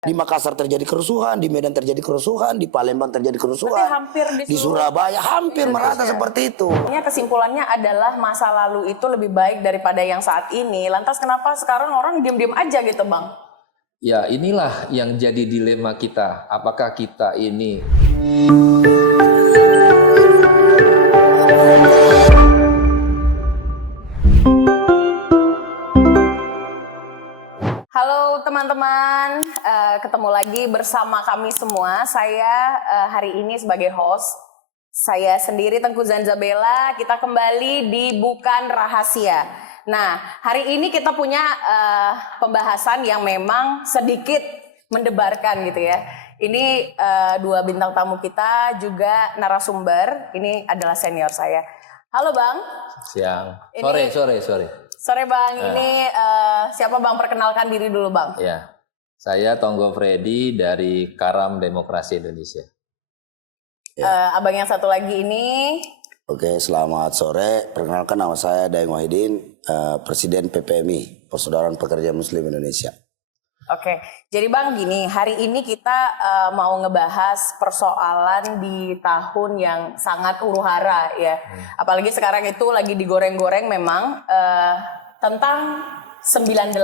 Di Makassar terjadi kerusuhan, di Medan terjadi kerusuhan, di Palembang terjadi kerusuhan, hampir di Surabaya hampir merata seperti itu. Kesimpulannya adalah masa lalu itu lebih baik daripada yang saat ini. Lantas kenapa sekarang orang diam-diam aja gitu, Bang? Ya, inilah yang jadi dilema kita. Apakah kita ini Halo teman-teman, ketemu lagi bersama kami semua. Saya hari ini sebagai host, saya sendiri Tengku Zanzabella. Kita kembali di Bukan Rahasia. Nah, hari ini kita punya pembahasan yang memang sedikit mendebarkan gitu ya. Ini dua bintang tamu kita juga narasumber. Ini adalah senior saya. Halo Bang. siang? Sore. Sore Bang, ini siapa Bang? Perkenalkan diri dulu Bang. Ya, saya Tonggo Freddy dari Karam Demokrasi Indonesia. Abang yang satu lagi ini. Oke, selamat sore. Perkenalkan nama saya Daeng Wahidin, Presiden PPMI, Persaudaraan Pekerja Muslim Indonesia. Oke, jadi Bang gini, hari ini kita mau ngebahas persoalan di tahun yang sangat huru-hara ya. Apalagi sekarang itu lagi digoreng-goreng memang tentang 98.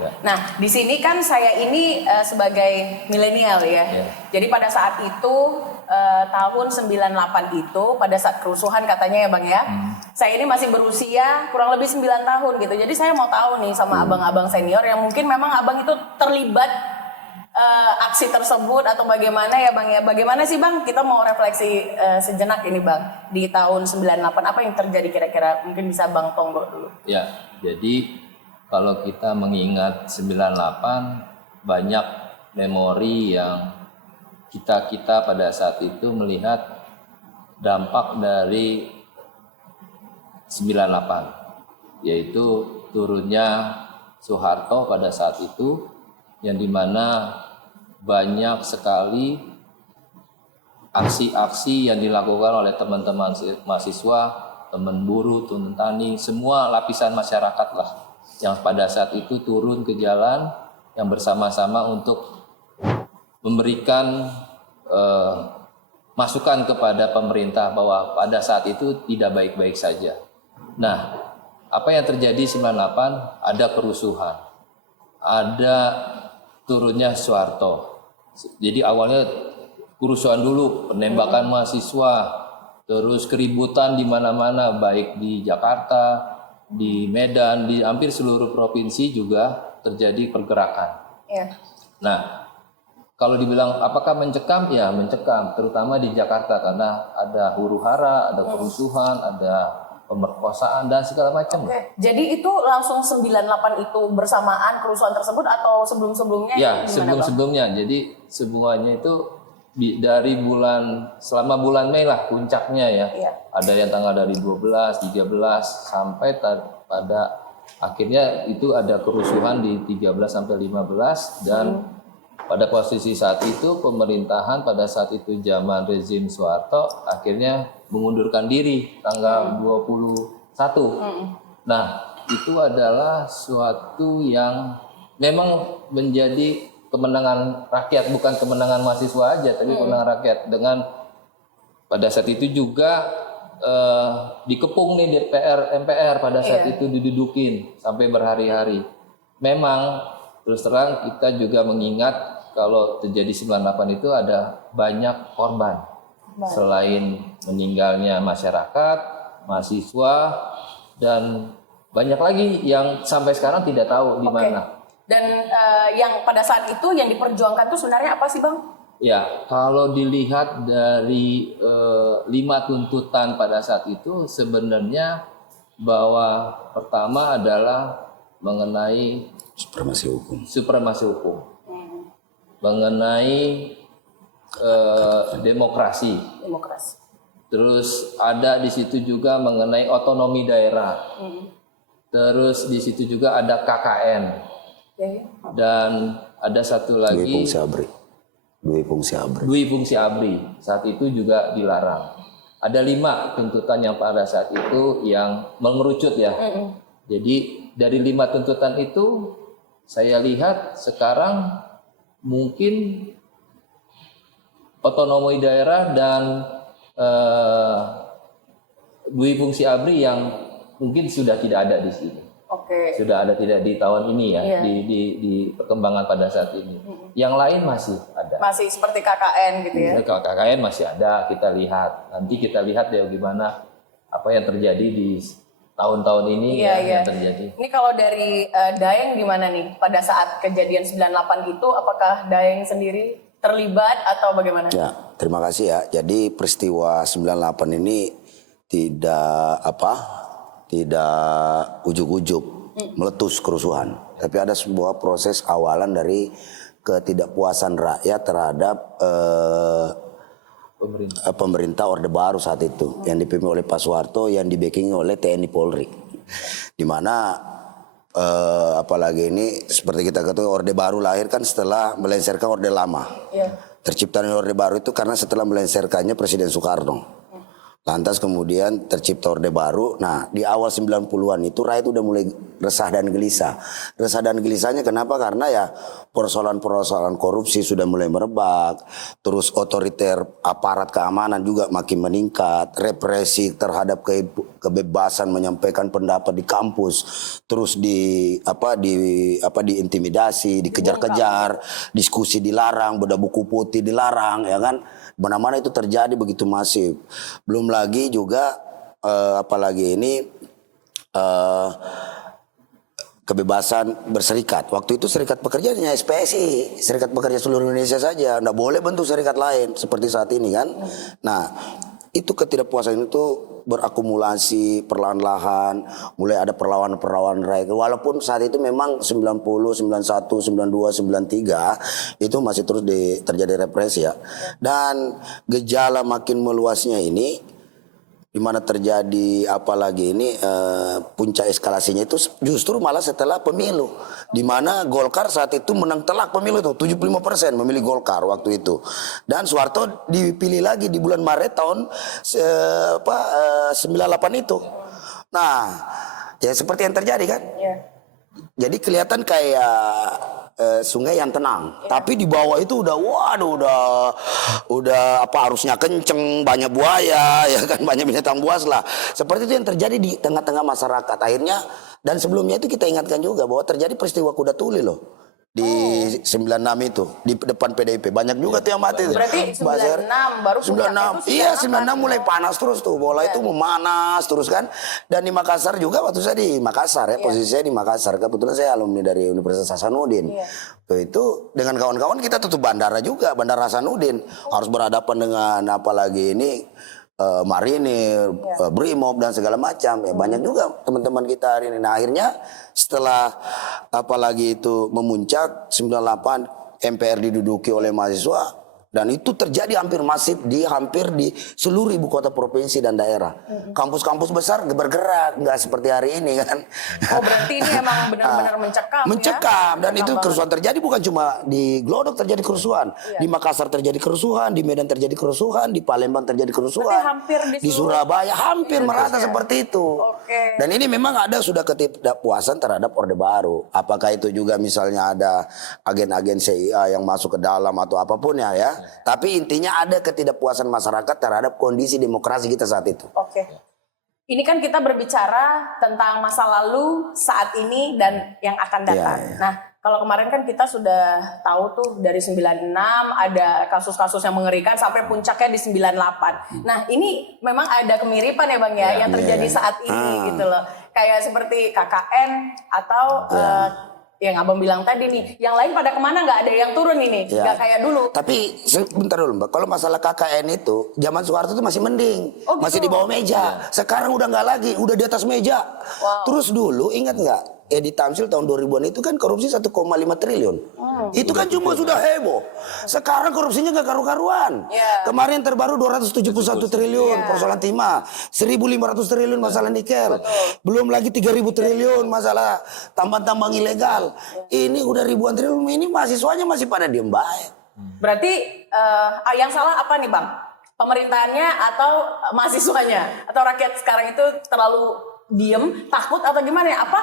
Ya. Nah, di sini kan saya ini sebagai milenial ya. Jadi pada saat itu tahun 98 itu pada saat kerusuhan katanya ya Bang ya. Saya ini masih berusia kurang lebih 9 tahun gitu. Jadi saya mau tahu nih sama abang-abang senior yang mungkin memang abang itu terlibat aksi tersebut atau bagaimana ya Bang ya. Bagaimana sih Bang? Kita mau refleksi sejenak ini Bang. Di tahun 98 apa yang terjadi kira-kira? Mungkin bisa Bang Tonggo dulu. Ya, jadi kalau kita mengingat 98 banyak memori yang kita pada saat itu melihat dampak dari 98, yaitu turunnya Soeharto pada saat itu, yang dimana banyak sekali aksi-aksi yang dilakukan oleh teman-teman mahasiswa, teman buruh, teman tani, semua lapisan masyarakat lah yang pada saat itu turun ke jalan yang bersama-sama untuk memberikan masukan kepada pemerintah bahwa pada saat itu tidak baik-baik saja. Nah, apa yang terjadi 98? Ada kerusuhan, ada turunnya Soeharto. Jadi awalnya kerusuhan dulu, penembakan mahasiswa, terus keributan di mana-mana, baik di Jakarta, di Medan, di hampir seluruh provinsi juga terjadi pergerakan. Iya. Nah, kalau dibilang apakah mencekam? Ya mencekam, terutama di Jakarta karena ada huru-hara, ada kerusuhan, ada pemerkosaan dan segala macam. Oke. Jadi itu langsung 98 itu bersamaan kerusuhan tersebut atau sebelum-sebelumnya? Ya, sebelum-sebelumnya. Jadi semuanya itu dari selama bulan Mei lah puncaknya ya. Iya. Ada yang tanggal dari 12, 13 sampai pada akhirnya itu ada kerusuhan di 13 sampai 15 dan pada posisi saat itu pemerintahan pada saat itu zaman rezim Soeharto akhirnya mengundurkan diri tanggal 21. Nah, itu adalah suatu yang memang menjadi kemenangan rakyat, bukan kemenangan mahasiswa aja, tapi kemenangan rakyat. Dengan pada saat itu juga dikepung nih DPR, MPR pada saat itu didudukin sampai berhari-hari. Memang terus terang kita juga mengingat kalau terjadi 98 itu ada banyak korban. Selain meninggalnya masyarakat, mahasiswa, dan banyak lagi yang sampai sekarang tidak tahu di mana. Dan yang pada saat itu yang diperjuangkan itu sebenarnya apa sih Bang? Ya, kalau dilihat dari 5 tuntutan pada saat itu sebenarnya bahwa pertama adalah mengenai supremasi hukum. Mengenai demokrasi. Terus ada di situ juga mengenai otonomi daerah. Terus di situ juga ada KKN. Dan ada satu lagi Dui fungsi ABRI. Saat itu juga dilarang. Ada 5 tuntutan yang pada saat itu yang mengerucut ya. Jadi dari 5 tuntutan itu saya lihat sekarang mungkin otonomi daerah dan dui fungsi ABRI yang mungkin sudah tidak ada di sini. Oke. Sudah ada tidak di tahun ini ya, Iya. di perkembangan pada saat ini. Yang lain masih ada. Masih seperti KKN gitu ya. KKN masih ada, kita lihat. Nanti kita lihat ya gimana apa yang terjadi di tahun-tahun ini Iya, ya, iya. yang terjadi. Ini kalau dari Daeng gimana nih? Pada saat kejadian 98 itu apakah Daeng sendiri terlibat atau bagaimana? Ya, terima kasih ya. Jadi peristiwa 98 ini tidak ujuk-ujuk meletus kerusuhan, tapi ada sebuah proses awalan dari ketidakpuasan rakyat terhadap pemerintah Orde Baru saat itu yang dipimpin oleh Pak Soeharto yang dibacking oleh TNI Polri, di mana apalagi ini seperti kita ketahui Orde Baru lahir kan setelah melengsarkan Orde Lama. Iya. Terciptanya Orde Baru itu karena setelah melengsarkannya Presiden Soekarno. Lantas kemudian tercipta Orde Baru. Nah, di awal 90-an itu rakyat udah mulai resah dan gelisah. Resah dan gelisahnya kenapa? Karena ya persoalan-persoalan korupsi sudah mulai merebak. Terus otoriter aparat keamanan juga makin meningkat. Represi terhadap kebebasan menyampaikan pendapat di kampus. Terus diintimidasi, dikejar-kejar, diskusi dilarang, bedah buku putih dilarang, ya kan? Mana-mana itu terjadi begitu masif. Belum lagi juga apalagi ini kebebasan berserikat. Waktu itu serikat pekerja hanya SPSI, Serikat Pekerja Seluruh Indonesia saja. Nggak boleh bentuk serikat lain seperti saat ini kan. Nah, itu ketidakpuasan itu berakumulasi perlahan-lahan, mulai ada perlawanan-perlawanan rakyat. Walaupun saat itu memang 90, 91, 92, 93 itu masih terus terjadi represi ya. Dan gejala makin meluasnya ini di mana terjadi apalagi ini puncak eskalasinya itu justru malah setelah pemilu, di mana Golkar saat itu menang telak pemilu itu 75% memilih Golkar waktu itu, dan Soeharto dipilih lagi di bulan Maret tahun 98 itu. Nah, ya seperti yang terjadi kan. Iya. Jadi kelihatan kayak sungai yang tenang, tapi di bawah itu udah harusnya kenceng, banyak buaya, ya kan, banyak binatang buas lah. Seperti itu yang terjadi di tengah-tengah masyarakat akhirnya. Dan sebelumnya itu kita ingatkan juga bahwa terjadi peristiwa kuda tuli loh di 96 itu di depan PDIP, banyak juga tuh yang mati. Berarti 96 baru puncaknya 96. itu Iya, 98. 96 mulai panas terus tuh. Bola itu memanas terus kan. Dan di Makassar juga, waktu saya di Makassar ya, posisi saya di Makassar. Kebetulan saya alumni dari Universitas Hasanuddin. Itu dengan kawan-kawan kita tutup bandara juga, Bandara Hasanuddin. Harus berhadapan dengan apalagi ini marinir, brimob dan segala macam ya, banyak juga teman-teman kita hari ini. Nah, akhirnya setelah apalagi itu memuncak 98, MPR diduduki oleh mahasiswa dan itu terjadi hampir masif di seluruh ibu kota provinsi dan daerah. Kampus-kampus besar bergerak, nggak seperti hari ini kan. Oh, berarti ini emang benar-benar mencekam Mencekam, ya? dan itu kerusuhan terjadi bukan cuma di Glodok terjadi kerusuhan, di Makassar terjadi kerusuhan, di Medan terjadi kerusuhan, di Palembang terjadi kerusuhan, hampir di Surabaya hampir merata seperti itu. Oke. Dan ini memang ada sudah ketidakpuasan terhadap Orde Baru. Apakah itu juga misalnya ada agen-agen CIA yang masuk ke dalam atau apapun ya. Tapi intinya ada ketidakpuasan masyarakat terhadap kondisi demokrasi kita saat itu. Oke. Ini kan kita berbicara tentang masa lalu, saat ini, dan yang akan datang. Iya. Nah, kalau kemarin kan kita sudah tahu tuh dari 96 ada kasus-kasus yang mengerikan sampai puncaknya di 98. Nah, ini memang ada kemiripan ya Bang ya, yang terjadi saat ini gitu loh. Kayak seperti KKN atau yang Abang bilang tadi nih, yang lain pada kemana, nggak ada yang turun ini, nggak kayak dulu. Tapi sebentar dulu Mbak, kalau masalah KKN itu zaman Soeharto itu masih mending, masih di bawah meja. Sekarang udah nggak lagi, udah di atas meja. Terus dulu ingat nggak? Edi Tamsil tahun 2000-an itu kan korupsi 1,5 triliun. Itu kan cuma sudah heboh. Sekarang korupsinya gak karu-karuan. Kemarin terbaru 271 triliun persoalan timah, 1.500 triliun masalah nikel. Belum lagi 3.000 triliun masalah tambang-tambang ilegal. Ini udah ribuan triliun, ini mahasiswanya masih pada diem baik. Berarti yang salah apa nih Bang? Pemerintahannya atau mahasiswanya? Atau rakyat sekarang itu terlalu diem, takut atau gimana ya? Apa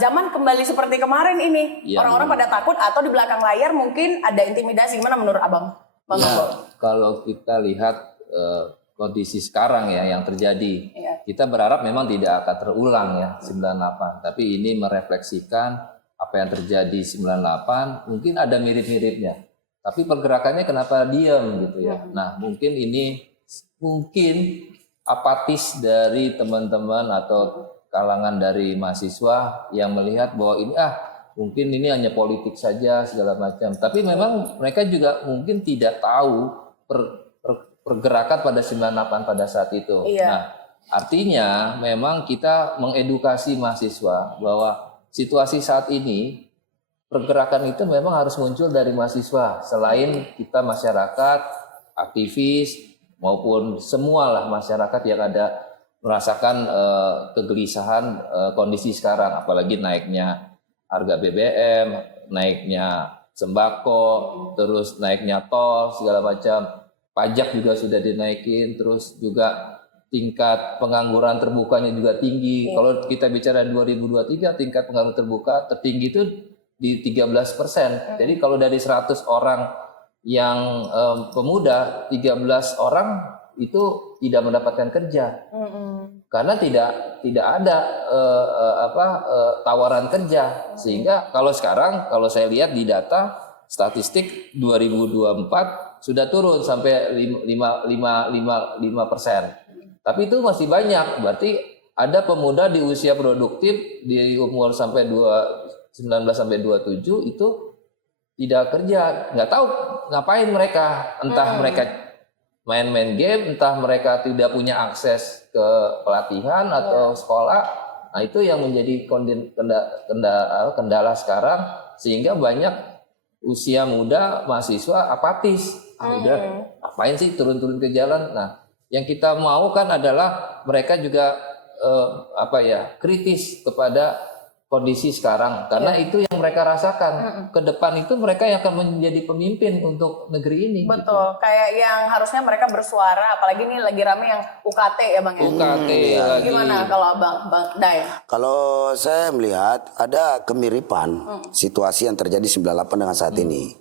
zaman kembali seperti kemarin ini? Iya, Orang-orang pada takut atau di belakang layar mungkin ada intimidasi. Gimana menurut Abang? Bang Ya, Gogol? kalau kita lihat kondisi sekarang ya yang terjadi, Iya. kita berharap memang tidak akan terulang ya 98. Tapi ini merefleksikan apa yang terjadi 98, mungkin ada mirip-miripnya. Tapi pergerakannya kenapa diam gitu ya? Nah, mungkin apatis dari teman-teman atau kalangan dari mahasiswa yang melihat bahwa ini mungkin ini hanya politik saja segala macam. Tapi memang mereka juga mungkin tidak tahu pergerakan pada 98 pada saat itu. Iya. Nah, artinya memang kita mengedukasi mahasiswa bahwa situasi saat ini pergerakan itu memang harus muncul dari mahasiswa. Selain kita masyarakat, aktivis maupun semualah masyarakat yang ada merasakan kegelisahan kondisi sekarang, apalagi naiknya harga BBM, naiknya sembako, terus naiknya tol segala macam. Pajak juga sudah dinaikin, terus juga tingkat pengangguran terbukanya juga tinggi. Kalau kita bicara 2023, tingkat pengangguran terbuka tertinggi itu di 13%. Jadi kalau dari 100 orang yang pemuda, 13 orang itu tidak mendapatkan kerja. Karena tidak ada tawaran kerja. Sehingga kalau sekarang, kalau saya lihat di data statistik 2024 sudah turun sampai 5%. Tapi itu masih banyak. Berarti ada pemuda di usia produktif di umur sampai 19 sampai 27 itu tidak kerja, nggak tahu ngapain mereka. Entah mereka main-main game, entah mereka tidak punya akses ke pelatihan atau sekolah. Nah, itu yang menjadi kendala sekarang, sehingga banyak usia muda mahasiswa apatis. Udah ngapain sih turun-turun ke jalan? Nah, yang kita mau kan adalah mereka juga kritis kepada kondisi sekarang, karena itu yang mereka rasakan. Ke depan itu mereka yang akan menjadi pemimpin untuk negeri ini. Betul, kayak yang harusnya mereka bersuara, apalagi ini lagi rame yang UKT ya Bang ya. UKT lagi. Gimana kalau Bang Day? Kalau saya melihat ada kemiripan situasi yang terjadi 98 dengan saat ini.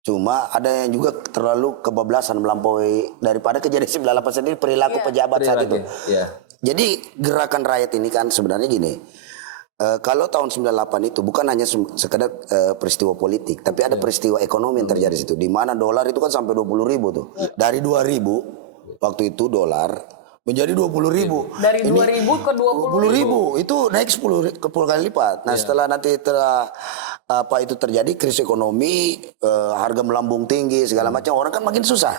Cuma ada yang juga terlalu kebablasan melampaui daripada kejadian 98 sendiri perilaku pejabat saat itu. Jadi gerakan rakyat ini kan sebenarnya gini. Kalau tahun 98 itu bukan hanya sekedar peristiwa politik, tapi ada peristiwa ekonomi yang terjadi situ. Di mana dolar itu kan sampai 20.000 tuh. Dari 2.000 waktu itu dolar menjadi 20.000. Dari 2.000 ke 20.000 itu naik 10 kali lipat. Nah, setelah itu terjadi krisis ekonomi, harga melambung tinggi segala macam, orang kan makin susah.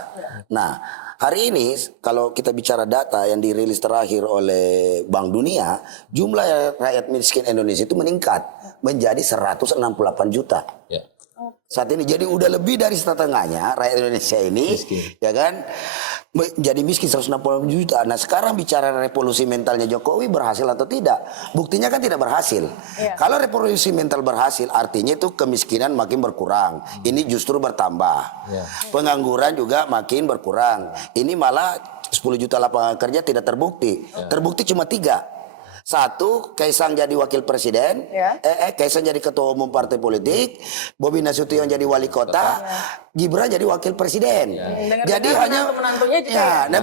Nah, hari ini kalau kita bicara data yang dirilis terakhir oleh Bank Dunia, jumlah rakyat miskin Indonesia itu meningkat menjadi 168 juta. Saat ini jadi udah lebih dari setengahnya rakyat Indonesia ini ya kan menjadi miskin 160 juta. Nah, sekarang bicara revolusi mentalnya Jokowi berhasil atau tidak? Buktinya kan tidak berhasil. Kalau revolusi mental berhasil, artinya itu kemiskinan makin berkurang. Ini justru bertambah. Pengangguran juga makin berkurang. Ini malah 10 juta lapangan kerja tidak terbukti. Terbukti cuma 3. Satu, Kaisang jadi wakil presiden, Kaisang jadi ketua umum partai politik, Bobi Nasution jadi wali kota, Gibran jadi wakil presiden. Jadi hanya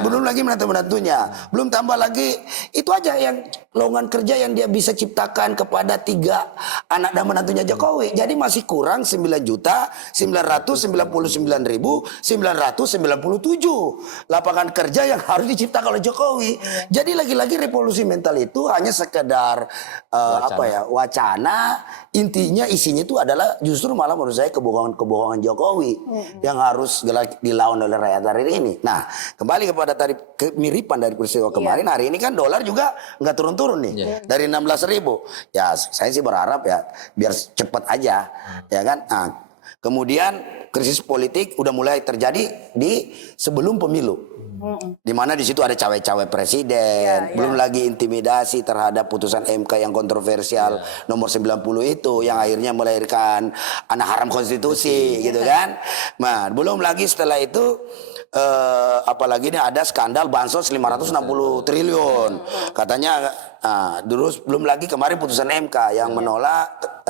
belum lagi menantu-menantunya. Belum tambah lagi itu aja yang lowongan kerja yang dia bisa ciptakan kepada 3 anak dan menantunya Jokowi. Jadi masih kurang 9.999.997 lapangan kerja yang harus diciptakan oleh Jokowi. Jadi lagi-lagi revolusi mental itu hanya sekedar wacana. Intinya isinya itu adalah justru malah menurut saya kebohongan Jokowi yang harus dilawan oleh rakyat hari ini. Nah, kembali kepada tadi kemiripan dari peristiwa kemarin, hari ini kan dolar juga nggak turun-turun nih dari 16.000. Ya, saya sih berharap ya biar cepat aja, ya kan. Nah, kemudian krisis politik udah mulai terjadi di sebelum pemilu. Di mana di situ ada cawe-cawe presiden, belum lagi intimidasi terhadap putusan MK yang kontroversial nomor 90 itu yang akhirnya melahirkan anak haram konstitusi gitu kan. Nah, belum lagi setelah itu apalagi ini ada skandal bansos 560 triliun. Katanya dulu belum lagi kemarin putusan MK yang menolak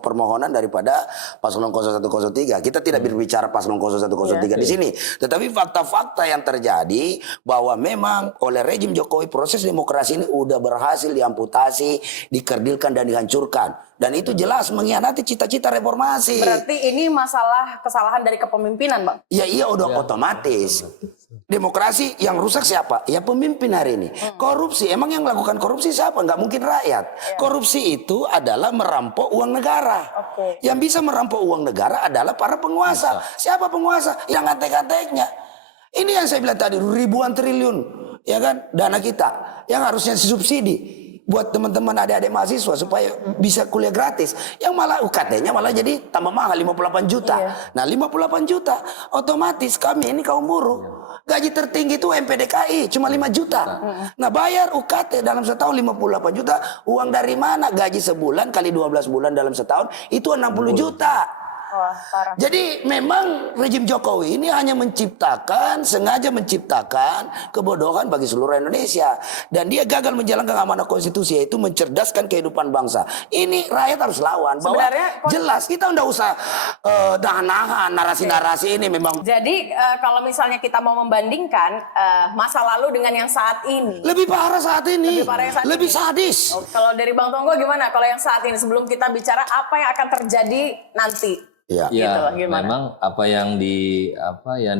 permohonan daripada paslon 0103. Kita tidak berbicara paslon 0103 di sini, tetapi fakta-fakta yang terjadi bahwa memang oleh rejim Jokowi proses demokrasi ini udah berhasil diamputasi, dikerdilkan dan dihancurkan. Dan itu jelas mengkhianati cita-cita reformasi. Berarti ini masalah kesalahan dari kepemimpinan, Bang? Ya iya udah otomatis. Demokrasi yang rusak siapa? Ya pemimpin hari ini. Korupsi, emang yang melakukan korupsi siapa? Nggak mungkin rakyat. Korupsi itu adalah merampok uang negara. Yang bisa merampok uang negara adalah para penguasa. Siapa penguasa? Yang antek-anteknya. Ini yang saya bilang tadi, ribuan triliun, ya kan, dana kita yang harusnya disubsidi buat teman-teman adik-adik mahasiswa supaya bisa kuliah gratis. Yang malah UKT-nya malah jadi tambah mahal 58 juta. Nah 58 juta otomatis kami ini kaum buruh. Gaji tertinggi itu MPDKI cuma 5 juta. Nah bayar UKT dalam setahun 58 juta. Uang dari mana? Gaji sebulan kali 12 bulan dalam setahun itu 60 juta. Wah, parah. Jadi memang rejim Jokowi ini hanya sengaja menciptakan kebodohan bagi seluruh Indonesia. Dan dia gagal menjalankan amanah konstitusi, yaitu mencerdaskan kehidupan bangsa. Ini rakyat harus lawan. Bahwa jelas kita nggak usah nahan narasi-narasi ini memang. Jadi kalau misalnya kita mau membandingkan masa lalu dengan yang saat ini. Lebih parah saat ini. Lebih sadis. Kalau dari Bang Tonggo gimana? Kalau yang saat ini sebelum kita bicara apa yang akan terjadi nanti? Ya, memang apa yang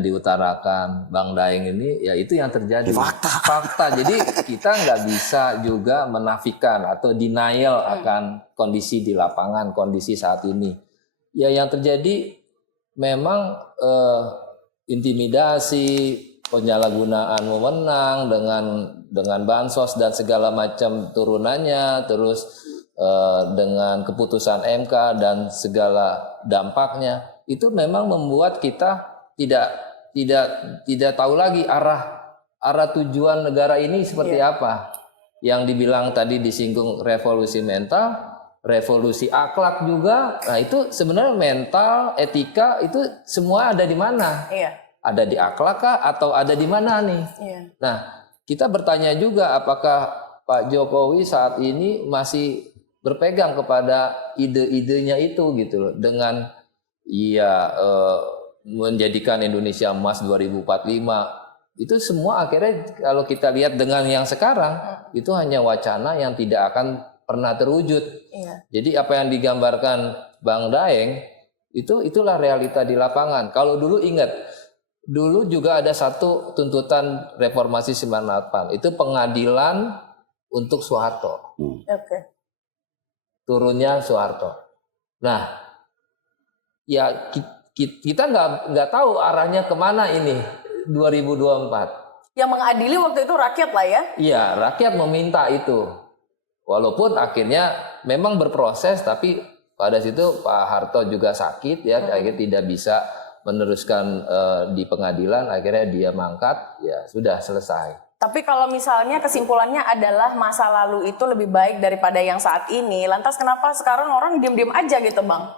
diutarakan Bang Daeng ini ya itu yang terjadi. Fakta. Jadi kita nggak bisa juga menafikan atau denial akan kondisi di lapangan, kondisi saat ini. Ya yang terjadi memang intimidasi, penyalahgunaan wewenang dengan bansos dan segala macam turunannya, terus dengan keputusan MK dan segala dampaknya itu memang membuat kita tidak tahu lagi arah tujuan negara ini seperti apa. Yang dibilang tadi disinggung revolusi mental, revolusi akhlak juga. Nah itu sebenarnya mental, etika itu semua ada di mana? Ada di akhlak kah atau ada di mana nih? Nah kita bertanya juga apakah Pak Jokowi saat ini masih berpegang kepada ide-idenya itu gitu loh, dengan menjadikan Indonesia Emas 2045 itu semua akhirnya kalau kita lihat dengan yang sekarang itu hanya wacana yang tidak akan pernah terwujud. Jadi apa yang digambarkan Bang Daeng itulah realita di lapangan. Kalau dulu ingat, dulu juga ada satu tuntutan reformasi 98 itu pengadilan untuk Soeharto. Turunnya Soeharto. Nah, ya kita nggak tahu arahnya kemana ini 2024. Yang mengadili waktu itu rakyat lah ya? Iya, rakyat meminta itu. Walaupun akhirnya memang berproses, tapi pada situ Pak Harto juga sakit ya, akhirnya tidak bisa meneruskan di pengadilan, akhirnya dia mangkat, ya sudah selesai. Tapi kalau misalnya kesimpulannya adalah masa lalu itu lebih baik daripada yang saat ini, lantas kenapa sekarang orang diem-diem aja gitu Bang?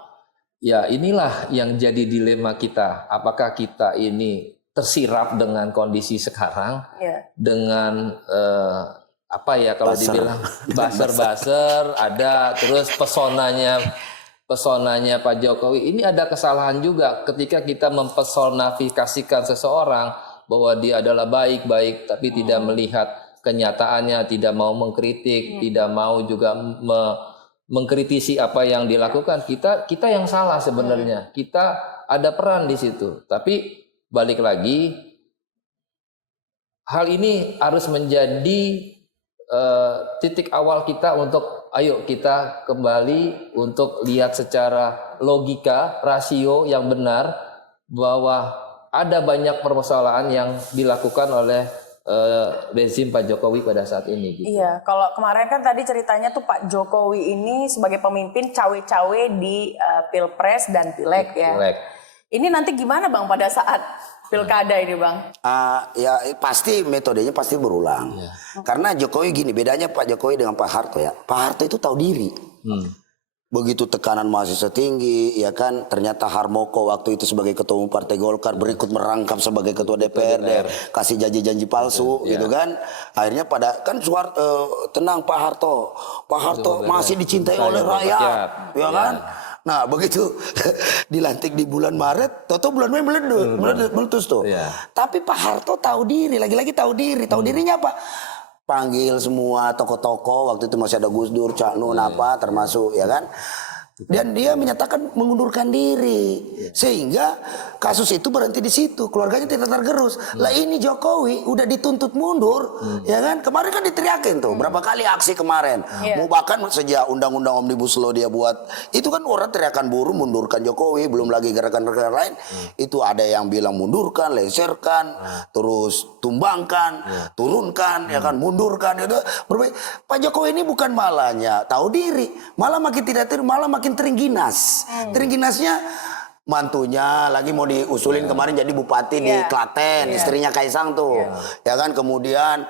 Ya inilah yang jadi dilema kita. Apakah kita ini tersirap dengan kondisi sekarang, dengan kalau dibilang baser-baser, ada terus pesonanya Pak Jokowi. Ini ada kesalahan juga ketika kita mempersonifikasikan seseorang bahwa dia adalah baik-baik tapi tidak melihat kenyataannya, tidak mau mengkritik, tidak mau juga mengkritisi apa yang dilakukan. Kita yang salah sebenarnya. Kita ada peran di situ. Tapi balik lagi, hal ini harus menjadi titik awal kita untuk ayo kita kembali untuk lihat secara logika, rasio yang benar bahwa ada banyak permasalahan yang dilakukan oleh rezim Pak Jokowi pada saat ini. Gitu. Iya, kalau kemarin kan tadi ceritanya tuh Pak Jokowi ini sebagai pemimpin cawe-cawe di Pilpres dan Pileg ya. Ini nanti gimana Bang pada saat pilkada ini Bang? Ya pasti metodenya pasti berulang. Karena Jokowi gini, bedanya Pak Jokowi dengan Pak Harto ya. Pak Harto itu tahu diri. Begitu tekanan mahasiswa tinggi, ya kan, ternyata Harmoko waktu itu sebagai ketua umum Partai Golkar berikut merangkap sebagai ketua DPR, kasih janji-janji palsu, gitu kan. Akhirnya pada kan tenang Pak Harto masih dicintai oleh rakyat, ya kan. Nah begitu dilantik di bulan Maret, toto bulan Mei meletus tuh. Tapi Pak Harto tahu diri, lagi-lagi tahu diri, tahu dirinya apa? Panggil semua tokoh-tokoh, waktu itu masih ada Gus Dur, Cak Nun apa termasuk, ya kan. Dan dia menyatakan mengundurkan diri, sehingga kasus itu berhenti di situ, keluarganya tidak tergerus. Lah ini Jokowi udah dituntut mundur, ya kan? Kemarin kan diteriakin tuh, berapa kali aksi kemarin. Mau bahkan sejak undang-undang Omnibus Law dia buat, itu kan orang teriakan buruh mundurkan Jokowi, belum lagi gerakan-gerakan lain. Itu ada yang bilang mundurkan, leserkan, terus tumbangkan, turunkan, ya kan, mundurkan itu. Pak Jokowi ini bukan malahnya tahu diri, malah makin tidak tahu, malah makin terengginas. Terengginasnya mantunya lagi mau diusulin kemarin jadi bupati di Klaten, istrinya Kaisang tuh, ya kan. Kemudian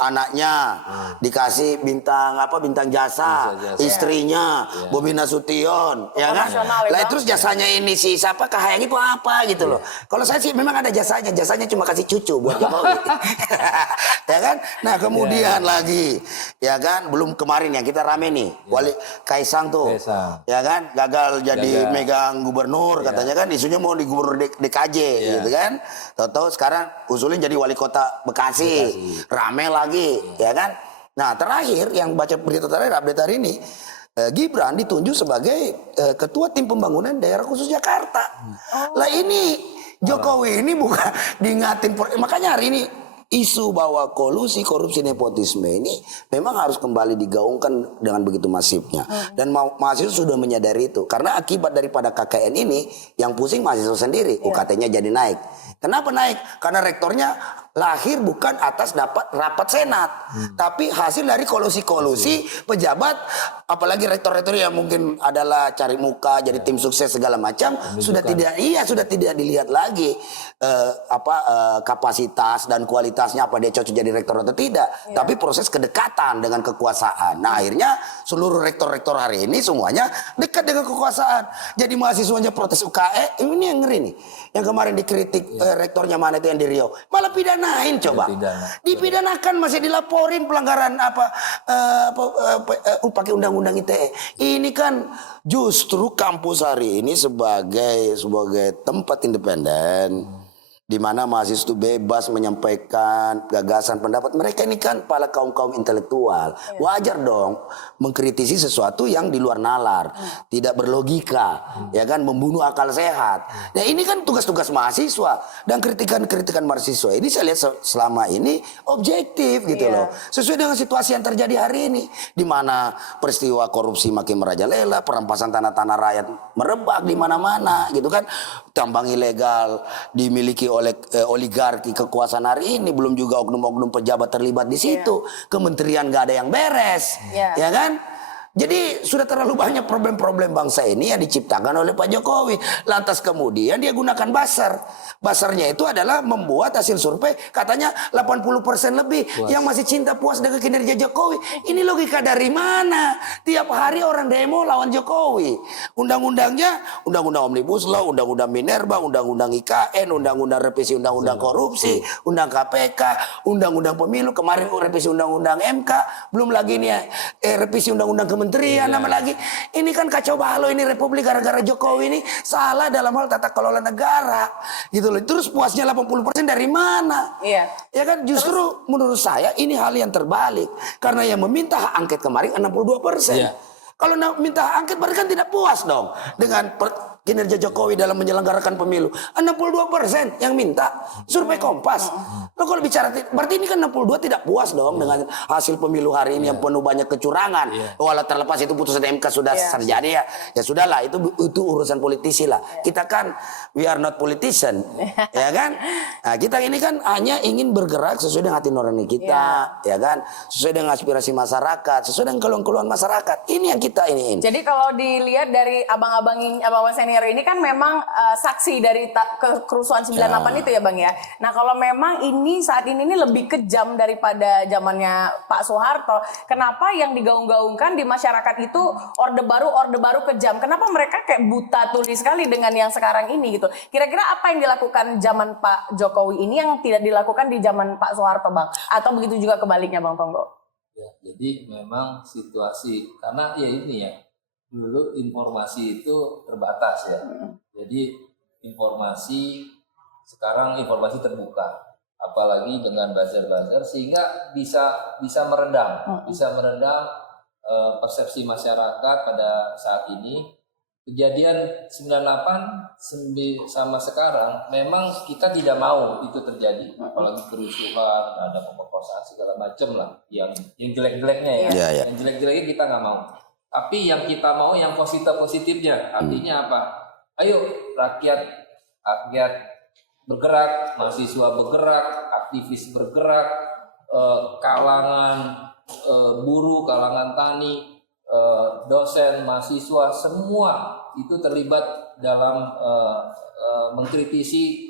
anaknya dikasih bintang jasa, istrinya Bobi Nasution, ya kan. Lah terus jasanya ini si siapa Kahayang itu apa gitu loh. Kalau saya sih memang ada jasanya cuma kasih cucu buat Jokowi. Ya kan. Nah kemudian lagi, ya kan, belum kemarin yang kita rame nih, Wali Kaisang tuh, ya kan, gagal jadi megang gubernur. Katanya kan isunya mau di gubernur DKJ, gitu kan. Tahu-tahu sekarang usulin jadi wali kota Bekasi. Rame lagi, ya kan. Nah terakhir yang baca berita terakhir update hari ini, Gibran ditunjuk sebagai ketua tim pembangunan daerah khusus Jakarta. Lah ini Jokowi ini bukan diingatin, makanya hari ini isu bahwa kolusi, korupsi, nepotisme ini memang harus kembali digaungkan dengan begitu masifnya. Dan mahasiswa sudah menyadari itu. Karena akibat daripada KKN ini, yang pusing mahasiswa sendiri, UKT-nya jadi naik. Kenapa naik? Karena rektornya lahir bukan atas dapat rapat senat, tapi hasil dari kolusi-kolusi pejabat, apalagi rektor-rektor yang mungkin adalah cari muka, jadi tim sukses segala macam, sudah tidak dilihat lagi kapasitas dan kualitasnya, apa dia cocok jadi rektor atau tidak, tapi proses kedekatan dengan kekuasaan. Nah akhirnya seluruh rektor-rektor hari ini semuanya dekat dengan kekuasaan. Jadi mahasiswanya protes UKE, ini yang ngeri nih. Yang kemarin dikritik rektornya mana itu yang di Riau, malah pidanain coba. Dipidanakan, masih dilaporin pelanggaran pakai undang-undang ITE. Ini kan justru kampus hari ini sebagai tempat independen, di mana mahasiswa itu bebas menyampaikan gagasan pendapat. Mereka ini kan para kaum intelektual. Wajar dong mengkritisi sesuatu yang di luar nalar, tidak berlogika, ya kan, membunuh akal sehat. Nah ini kan tugas-tugas mahasiswa, dan kritikan-kritikan mahasiswa ini saya lihat selama ini objektif gitu loh. Sesuai dengan situasi yang terjadi hari ini, di mana peristiwa korupsi makin merajalela, perampasan tanah-tanah rakyat merebak di mana-mana gitu kan. Tambang ilegal dimiliki oleh oligarki kekuasaan hari ini, belum juga oknum-oknum pejabat terlibat di situ. Kementerian nggak ada yang beres, ya kan? Jadi sudah terlalu banyak problem-problem bangsa ini yang diciptakan oleh Pak Jokowi. Lantas kemudian dia gunakan buzzer. Buzzernya itu adalah membuat hasil survei katanya 80% lebih yang masih cinta puas dengan kinerja Jokowi. Ini logika dari mana? Tiap hari orang demo lawan Jokowi. Undang-undangnya, undang-undang Omnibus Law, undang-undang Minerba, undang-undang IKN, undang-undang revisi undang-undang korupsi, undang KPK, undang-undang pemilu, kemarin revisi undang-undang MK, belum lagi nih revisi undang-undang kementerian, nama lagi. Ini kan kacau balau ini Republik gara-gara Jokowi ini salah dalam hal tata kelola negara. Gitu. Terus puasnya 80% dari mana? Ya kan, justru menurut saya ini hal yang terbalik. Karena yang meminta hak angket kemarin 62%. Kalau minta hak angket berarti kan tidak puas dong dengan kinerja Jokowi dalam menyelenggarakan pemilu. 62% yang minta. Survei Kompas. Loh kalau bicara, berarti ini kan 62 tidak puas dong dengan hasil pemilu hari ini yang penuh banyak kecurangan. Walau terlepas itu putusan MK sudah terjadi ya. Ya sudahlah, itu urusan politisi lah. Kita kan we are not politician. Ya kan? Nah, kita ini kan hanya ingin bergerak sesuai dengan hati nurani kita, ya kan? Sesuai dengan aspirasi masyarakat, sesuai dengan keluhan-keluhan masyarakat. Ini yang kita iniin. Jadi kalau dilihat dari abang-abang senior senior ini kan memang saksi dari kerusuhan 98 itu ya Bang ya. Nah kalau memang ini saat ini lebih kejam daripada zamannya Pak Soeharto, kenapa yang digaung-gaungkan di masyarakat itu orde baru kejam? Kenapa mereka kayak buta tuli sekali dengan yang sekarang ini gitu? Kira-kira apa yang dilakukan zaman Pak Jokowi ini yang tidak dilakukan di zaman Pak Soeharto Bang? Atau begitu juga kebaliknya Bang Tonggo? Ya, jadi memang situasi karena ya ini ya dulu informasi itu terbatas ya. Jadi sekarang informasi terbuka, apalagi dengan buzzer sehingga bisa meredam persepsi masyarakat pada saat ini. Kejadian 98 sama sekarang memang kita tidak mau itu terjadi, apalagi kerusuhan, ada pemerkosaan segala macam lah, yang jelek-jeleknya ya. Yang jelek-jeleknya kita nggak mau. Tapi yang kita mau yang positifnya, artinya apa? Ayo rakyat bergerak, mahasiswa bergerak, aktivis bergerak, kalangan buruh, kalangan tani, dosen, mahasiswa, semua itu terlibat dalam mengkritisi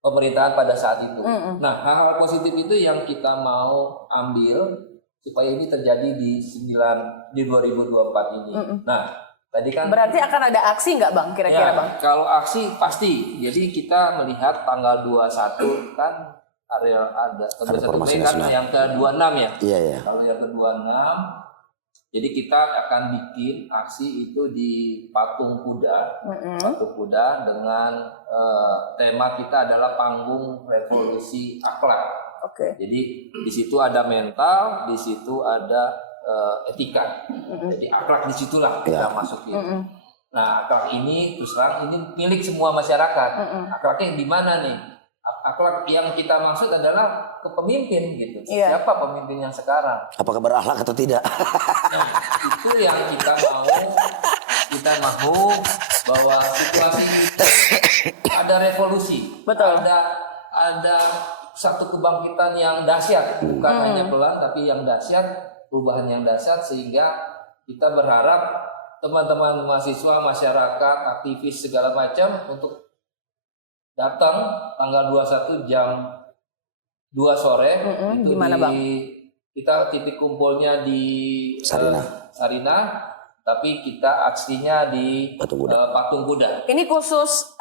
pemerintahan pada saat itu. Nah, hal-hal positif itu yang kita mau ambil supaya ini terjadi di 2024 ini. Nah, tadi kan berarti akan ada aksi nggak Bang kira-kira ya, Bang? Kalau aksi pasti. Jadi kita melihat tanggal 21 kan ada kan yang ke-26 ya. Iya. Kalau yang ke-26 jadi kita akan bikin aksi itu di Patung Kuda, dengan tema kita adalah panggung revolusi akhlak. Oke. Jadi di situ ada mental, di situ ada etika. Jadi akhlak disitulah kita masukin. Nah akhlak ini terus terang ini milik semua masyarakat. Akhlaknya di mana nih? Akhlak yang kita maksud adalah kepemimpin gitu. Siapa pemimpin yang sekarang? Apakah berakhlak atau tidak? Nah, itu yang kita mau bahwa situasi ini ada revolusi. Betul. Ada satu kebangkitan yang dahsyat, bukan hanya pelan tapi yang dahsyat, perubahan yang dahsyat sehingga kita berharap teman-teman mahasiswa, masyarakat, aktivis segala macam untuk datang tanggal 21 jam 2 sore itu dimana, Bang? Kita titik kumpulnya di Sarina, tapi kita aksinya di Patung Kuda. Ini khusus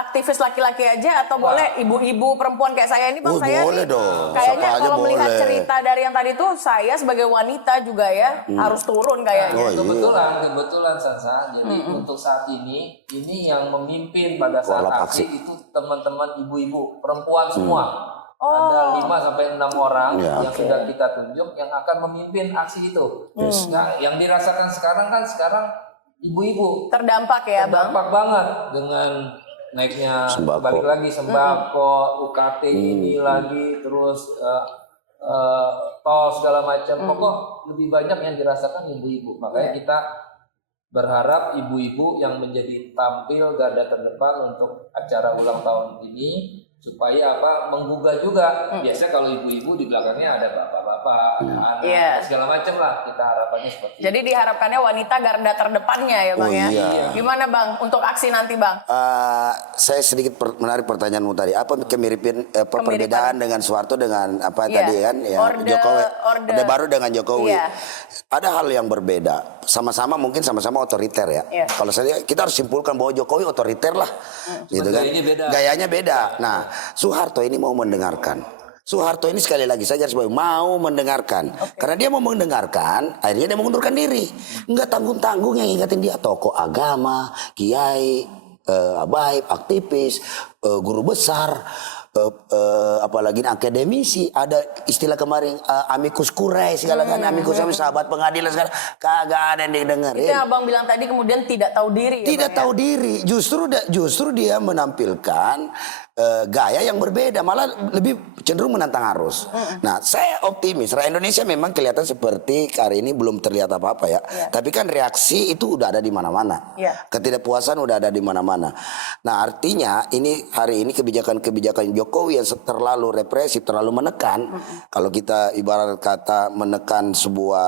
aktivis laki-laki aja atau boleh ibu-ibu perempuan kayak saya ini Bang? Saya boleh nih, dong. kayaknya Siapa aja kalau melihat boleh. cerita dari yang tadi tuh saya sebagai wanita juga ya harus turun kayaknya. Kebetulan Sansa. Jadi untuk saat ini yang memimpin pada saat aksi itu teman-teman ibu-ibu, perempuan semua. Ada 5-6 orang yang sudah kita tunjuk yang akan memimpin aksi itu. Nah, yang dirasakan sekarang ibu-ibu terdampak ya Bang? Terdampak banget dengan naiknya balik lagi sembako, UKT ini lagi, terus tol segala macam. Pokok lebih banyak yang dirasakan ibu-ibu. Makanya kita berharap ibu-ibu yang menjadi tampil garda terdepan untuk acara ulang tahun ini supaya menggugah juga. Biasa kalau ibu-ibu di belakangnya ada bapak-bapak, ada anak, segala macam lah. Kita harapannya seperti itu. Jadi diharapkannya wanita garda terdepannya ya Bang ya. Iya. Gimana Bang untuk aksi nanti Bang? Saya sedikit menarik pertanyaanmu tadi. Apa perbedaan dengan Soeharto dengan tadi kan ya, Jokowi? Orde baru dengan Jokowi. Ada hal yang berbeda. Mungkin sama-sama otoriter ya. Kalau kita harus simpulkan bahwa Jokowi otoriter lah, gitu kan. Gayanya beda. Nah, Soeharto ini mau mendengarkan. Soeharto ini sekali lagi saya garis bawahi mau mendengarkan. Karena dia mau mendengarkan, akhirnya dia mengundurkan diri. Enggak tanggung-tanggung yang ingatin dia tokoh agama, kiai, habaib, aktivis, guru besar, apalagi akademisi. Ada istilah kemarin amicus curiae segala kan, amicus sahabat pengadilan segala, kagak ada yang didengerin. Itu yang Abang bilang tadi kemudian tidak tahu diri ya. Tidak tahu diri, justru dia menampilkan gaya yang berbeda, malah lebih cenderung menantang arus. Nah, saya optimis. Rakyat Indonesia memang kelihatan seperti hari ini belum terlihat apa-apa ya. Tapi kan reaksi itu udah ada di mana-mana. Ketidakpuasan udah ada di mana-mana. Nah, artinya hari ini kebijakan-kebijakan Jokowi yang terlalu represif, terlalu menekan. Kalau kita ibarat kata menekan sebuah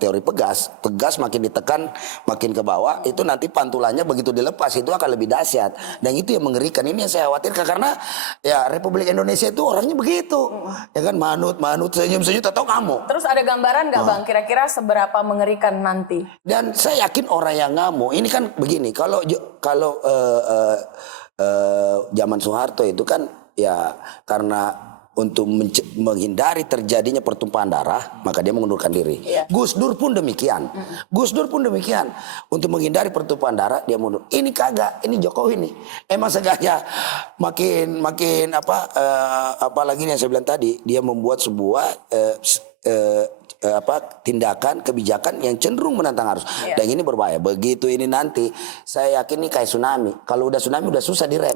teori pegas makin ditekan makin ke bawah, itu nanti pantulannya begitu dilepas itu akan lebih dahsyat. Dan itu yang mengerikan. Ini yang saya khawatirkan karena ya Republik Indonesia itu orangnya begitu. Ya kan manut senyum-senyum tahu kamu. Terus ada gambaran nggak Bang kira-kira seberapa mengerikan nanti? Dan saya yakin orang yang ngamuk ini kan begini, kalau zaman Soeharto itu kan ya karena untuk menghindari terjadinya pertumpahan darah maka dia mengundurkan diri. Gus Dur pun demikian. Untuk menghindari pertumpahan darah dia mundur. Ini kagak, ini Jokowi nih. Emang sengaja makin apalagi yang saya bilang tadi, dia membuat sebuah tindakan kebijakan yang cenderung menantang arus. Dan ini berbahaya. Begitu ini nanti saya yakin ini kayak tsunami. Kalau udah tsunami udah susah direm.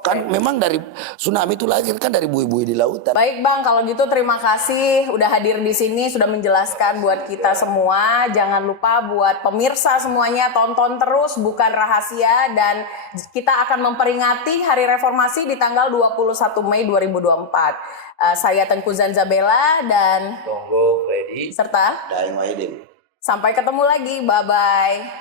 Kan memang dari tsunami itu lahir kan dari buih-buih di lautan. Baik Bang, kalau gitu terima kasih udah hadir di sini, sudah menjelaskan buat kita semua. Jangan lupa buat pemirsa semuanya tonton terus Bukan Rahasia, dan kita akan memperingati Hari Reformasi di tanggal 21 Mei 2024. Saya Tengku Zanzabella dan Tonggo Freddy serta Daeng Wahidin. sampai ketemu lagi, bye-bye.